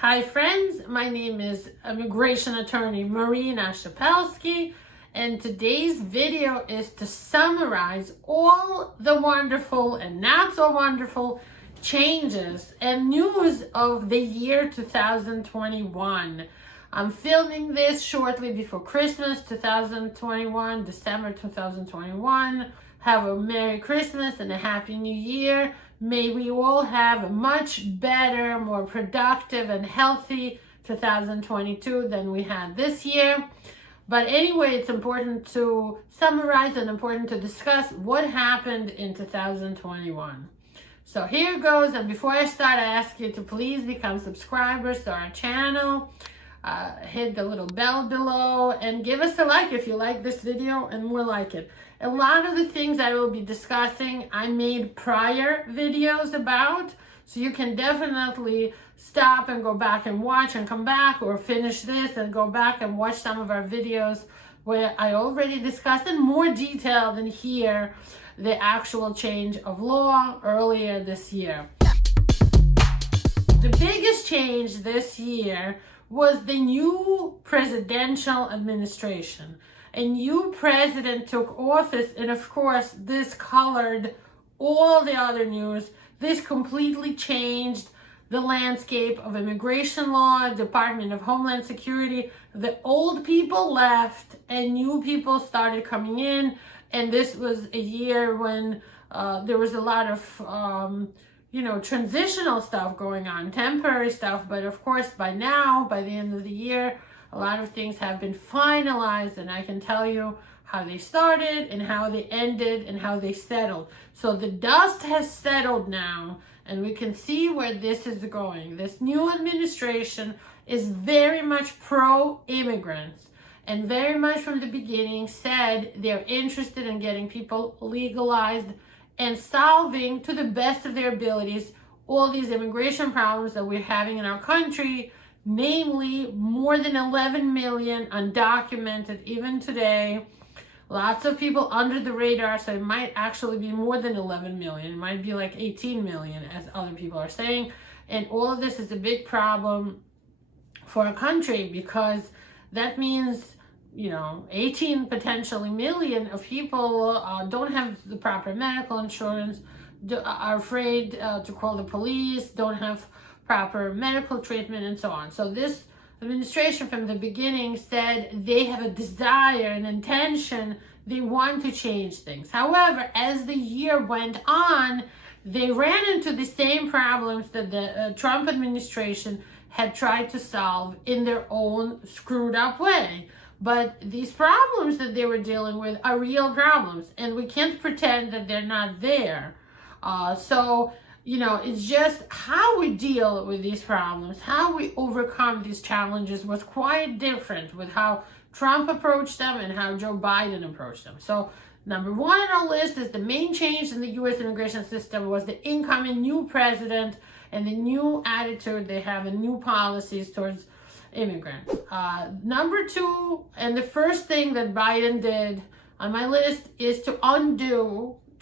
Hi friends, my name is immigration attorney Marina Shepelsky, and today's video is to summarize all the wonderful and not so wonderful changes and news of the year 2021. I'm filming this shortly before Christmas 2021, December 2021. Have a Merry Christmas and a Happy New Year. May we all have a much better, more productive and healthy 2022 than we had this year. But anyway, it's important to summarize and important to discuss what happened in 2021. So here goes, and before I start, I ask you to please become subscribers to our channel. Hit the little bell below and give us a like if you like this video and more like it. A lot of the things I will be discussing, I made prior videos about, so you can definitely stop and go back and watch and come back, or finish this and go back and watch some of our videos where I already discussed in more detail than here the actual change of law earlier this year. The biggest change this year was the new presidential administration. A new president took office, and of course, this colored all the other news. This completely changed the landscape of immigration law, Department of Homeland Security. The old people left and new people started coming in, and this was a year when there was a lot of transitional stuff going on, temporary stuff. But of course, by now, by the end of the year, a lot of things have been finalized, and I can tell you how they started and how they ended and how they settled. So the dust has settled now, and we can see where this is going. This new administration is very much pro-immigrants, and very much from the beginning said they're interested in getting people legalized and solving, to the best of their abilities, all these immigration problems that we're having in our country, namely more than 11 million undocumented even today. Lots of people under the radar, so it might actually be more than 11 million. It might be like 18 million, as other people are saying. And all of this is a big problem for our country, because that means 18 potentially million of people don't have the proper medical insurance, are afraid to call the police, don't have proper medical treatment, and so on. So this administration from the beginning said they have a desire, an intention, they want to change things. However, as the year went on, they ran into the same problems that the Trump administration had tried to solve in their own screwed up way. But these problems that they were dealing with are real problems, and we can't pretend that they're not there. It's just how we deal with these problems, how we overcome these challenges was quite different with how Trump approached them and how Joe Biden approached them. So number one on our list is the main change in the U.S. immigration system was the incoming new president and the new attitude they have and new policies towards immigrants. Number two, and the first thing that Biden did on my list, is to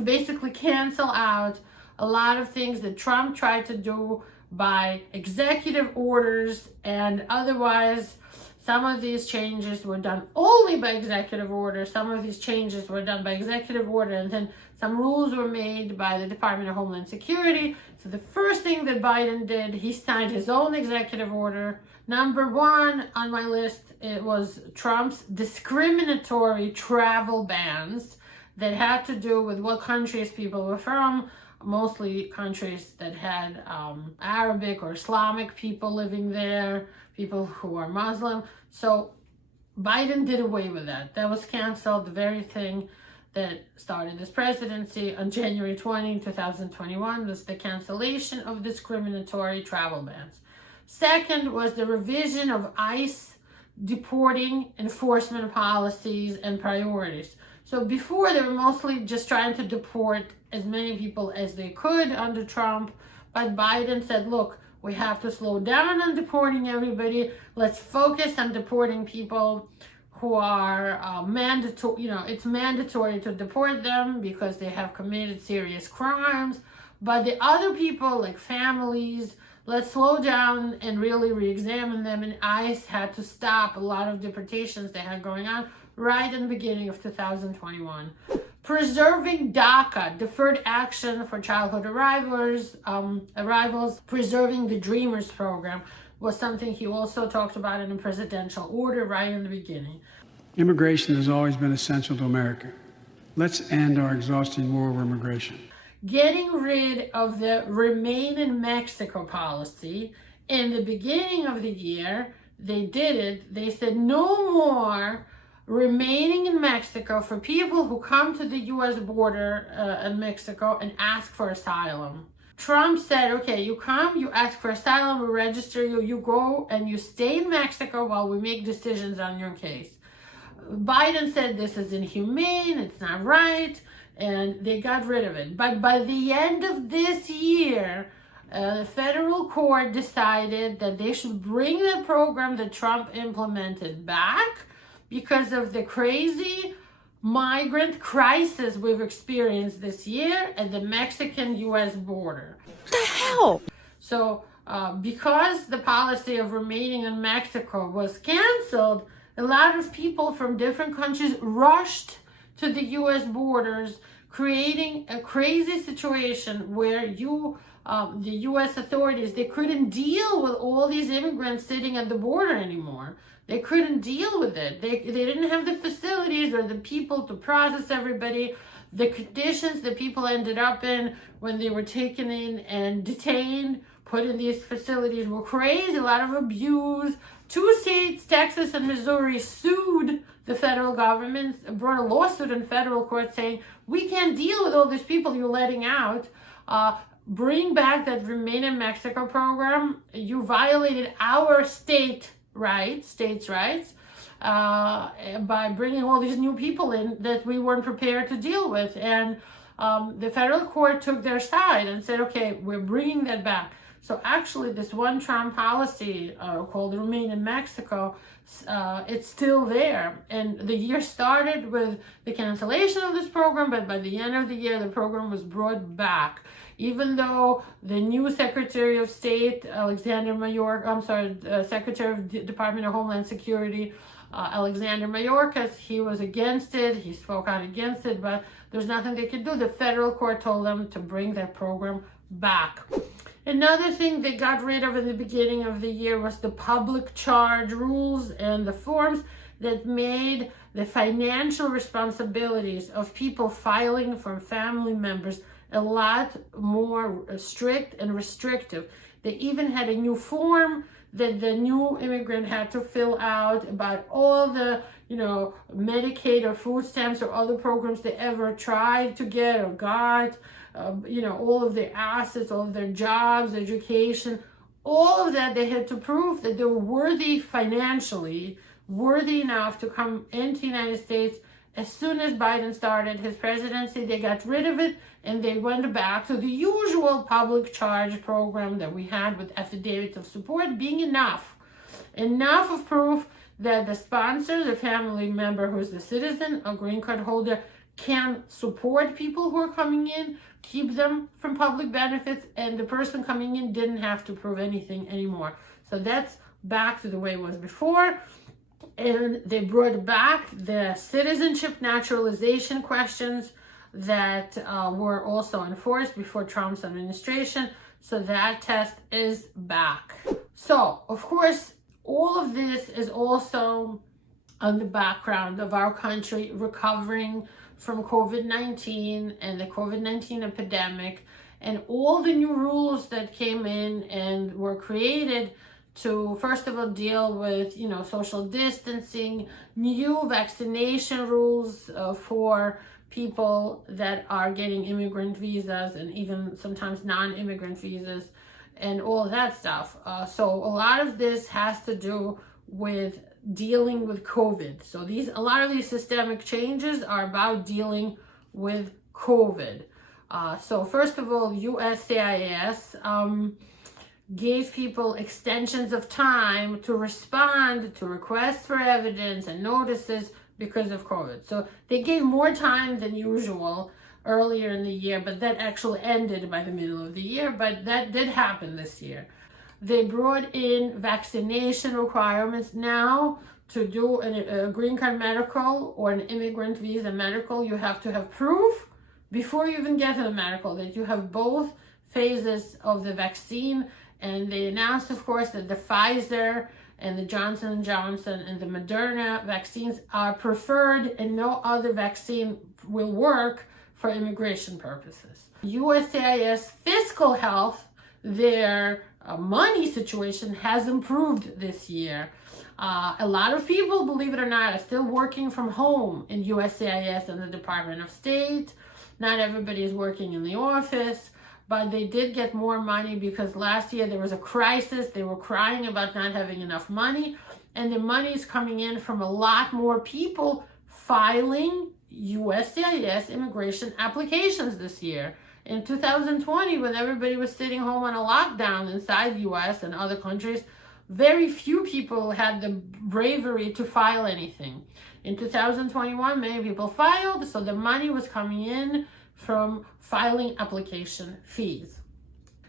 basically cancel out a lot of things that Trump tried to do by executive orders, and otherwise some of these changes were done only by executive order. Some of these changes were done by executive order, and then some rules were made by the Department of Homeland Security. So the first thing that Biden did, he signed his own executive order. Number one on my list, it was Trump's discriminatory travel bans that had to do with what countries people were from, mostly countries that had Arabic or Islamic people living there, people who are Muslim. So Biden did away with that. That was canceled, the very thing that started his presidency on January 20, 2021, was the cancellation of discriminatory travel bans. Second was the revision of ICE deporting enforcement policies and priorities. So before, they were mostly just trying to deport as many people as they could under Trump, but Biden said, look, we have to slow down on deporting everybody. Let's focus on deporting people who are mandatory. It's mandatory to deport them because they have committed serious crimes. But the other people, like families, let's slow down and really re-examine them. And ICE had to stop a lot of deportations they had going on right in the beginning of 2021. Preserving DACA, deferred action for childhood arrivals, preserving the Dreamers program was something he also talked about in a presidential order right in the beginning. Immigration has always been essential to America. Let's end our exhausting war over immigration. Getting rid of the Remain in Mexico policy. In the beginning of the year, they did it. They said no more remaining in Mexico for people who come to the U.S. border in Mexico and ask for asylum. Trump said, okay, you come, you ask for asylum, we register you, you go and you stay in Mexico while we make decisions on your case. Biden said this is inhumane, it's not right, and they got rid of it. But by the end of this year, the federal court decided that they should bring the program that Trump implemented back because of the crazy migrant crisis we've experienced this year at the Mexican-U.S. border. What the hell? So because the policy of remaining in Mexico was canceled, a lot of people from different countries rushed to the U.S. borders, creating a crazy situation where the U.S. authorities, they couldn't deal with all these immigrants sitting at the border anymore. They couldn't deal with it. They didn't have the facilities or the people to process everybody. The conditions that people ended up in when they were taken in and detained, put in these facilities were crazy, a lot of abuse. 2 states, Texas and Missouri, sued the federal government, brought a lawsuit in federal court saying, we can't deal with all these people you're letting out. Bring back that Remain in Mexico program. You violated our states' rights, by bringing all these new people in that we weren't prepared to deal with. And the federal court took their side and said, okay, we're bringing that back. So actually this one Trump policy called Remain in Mexico, it's still there. And the year started with the cancellation of this program, but by the end of the year, the program was brought back. Even though the new Secretary of State, Secretary of the Department of Homeland Security, Alexander Mayorkas, he was against it. He spoke out against it, but there's nothing they could do. The federal court told them to bring that program back. Another thing they got rid of in the beginning of the year was the public charge rules and the forms that made the financial responsibilities of people filing from family members a lot more strict and restrictive. They even had a new form that the new immigrant had to fill out about all the, Medicaid or food stamps or other programs they ever tried to get or got, all of their assets, all of their jobs, education, all of that they had to prove that they were worthy financially, worthy enough to come into the United States. As soon as Biden started his presidency, they got rid of it and they went back to the usual public charge program that we had with affidavits of support being enough of proof that the sponsor, the family member who's the citizen, a green card holder, can support people who are coming in, keep them from public benefits, and the person coming in didn't have to prove anything anymore. So that's back to the way it was before. And they brought back the citizenship naturalization questions that were also enforced before Trump's administration. So that test is back. So, of course, all of this is also on the background of our country recovering from COVID-19 and the COVID-19 epidemic and all the new rules that came in and were created to, first of all, deal with, social distancing, new vaccination rules for people that are getting immigrant visas and even sometimes non-immigrant visas and all that stuff. So a lot of this has to do with dealing with COVID. So a lot of these systemic changes are about dealing with COVID. So first of all, USCIS gave people extensions of time to respond to requests for evidence and notices because of COVID. So they gave more time than usual earlier in the year, but that actually ended by the middle of the year, but that did happen this year. They brought in vaccination requirements now. To do a green card medical or an immigrant visa medical, you have to have proof before you even get to the medical that you have both phases of the vaccine. And they announced, of course, that the Pfizer and the Johnson & Johnson and the Moderna vaccines are preferred, and no other vaccine will work for immigration purposes. USCIS fiscal health, their money situation has improved this year. A lot of people, believe it or not, are still working from home in USCIS and the Department of State. Not everybody is working in the office, but they did get more money because last year there was a crisis. They were crying about not having enough money, and the money is coming in from a lot more people filing USCIS immigration applications this year. In 2020, when everybody was sitting home on a lockdown inside the US and other countries, very few people had the bravery to file anything. In 2021, many people filed, so the money was coming in from filing application fees.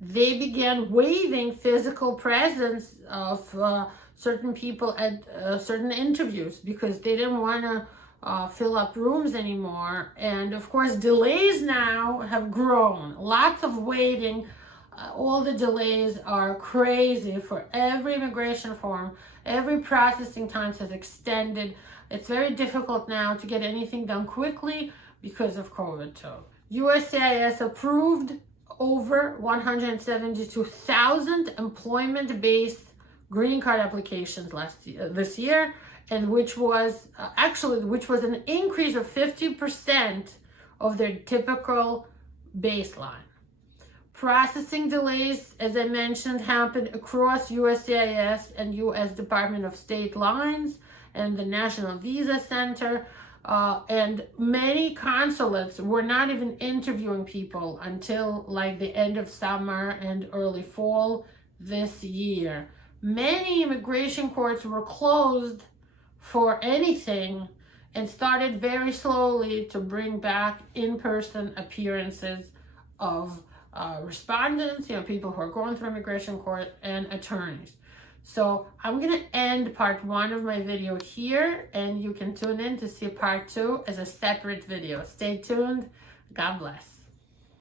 They began waiving physical presence of certain people at certain interviews because they didn't want to fill up rooms anymore. And of course, delays now have grown. Lots of waiting. All the delays are crazy for every immigration form. Every processing time has extended. It's very difficult now to get anything done quickly because of COVID too. USCIS approved over 172,000 employment-based green card applications this year, and which was an increase of 50% of their typical baseline. Processing delays, as I mentioned, happened across USCIS and US Department of State lines and the National Visa Center, and many consulates were not even interviewing people until like the end of summer and early fall this year. Many immigration courts were closed for anything and started very slowly to bring back in-person appearances of respondents, people who are going through immigration court, and attorneys. So I'm going to end part 1 of my video here, and you can tune in to see part 2 as a separate video. Stay tuned. God bless.